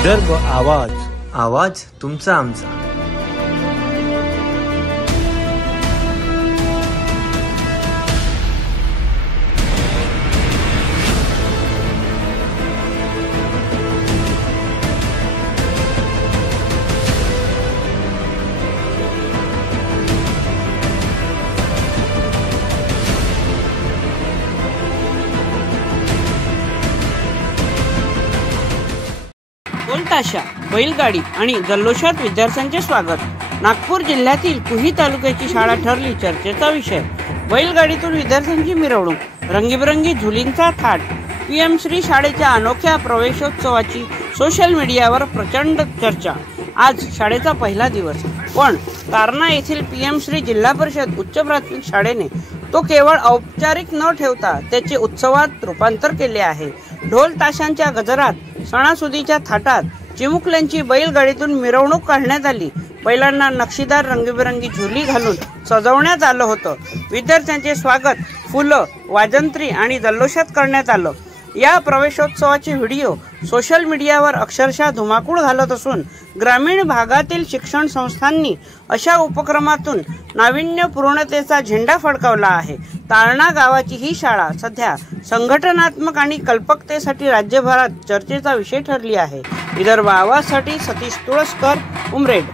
विदर्भ आवाज, आवाज तुमचा आमचा। ढोल-ताशा, बैलगाडी आणि जल्लोषात विद्यार्थ्यांचे स्वागत। नागपूर जिल्ह्यातील कुही तालुक्याची शाळा ठरली चर्चेचा विषय। बैलगाडीतून विद्यार्थ्यांची मिरवणूक, रंगीबेरंगी झुलींचा थाट। पीएम श्री शाळेच्या अनोख्या प्रवेशोत्सवाची सोशल मीडियावर प्रचंड चर्चा। आज शाळेचा पहिला दिवस, पण कारना येथील पीएम श्री जिल्हा परिषद उच्च प्राथमिक शाळेने तो केवळ औपचारिक न ठेवता त्याचे उत्सवात रूपांतर केले आहे। ढोल ताशांच्या गजरात, सणासुदीच्या थाटात चिमुकल्यांची बैलगाडीतून मिरवणूक काढण्यात आली। बैलांना नक्षीदार रंगीबेरंगी झुली घालून सजवण्यात आलं होतं। विद्यार्थ्यांचे स्वागत फुलं, वाजंत्री आणि जल्लोषात करण्यात आलं। या प्रवेशोत्सवाचे व्हिडिओ सोशल मीडियावर अक्षरशः धुमाकूळ घालत असून ग्रामीण भागातील शिक्षण संस्थांनी अशा उपक्रमातून नाविन्यपूर्णतेचा झेंडा फडकावला आहे। तारणा गावाची ही शाळा सध्या संघटनात्मक आणि कल्पकतेसाठी राज्यभरात चर्चेचा विषय ठरली आहे। विदर्भ आवाजसाठी सतीश तुळसकर, उमरेड।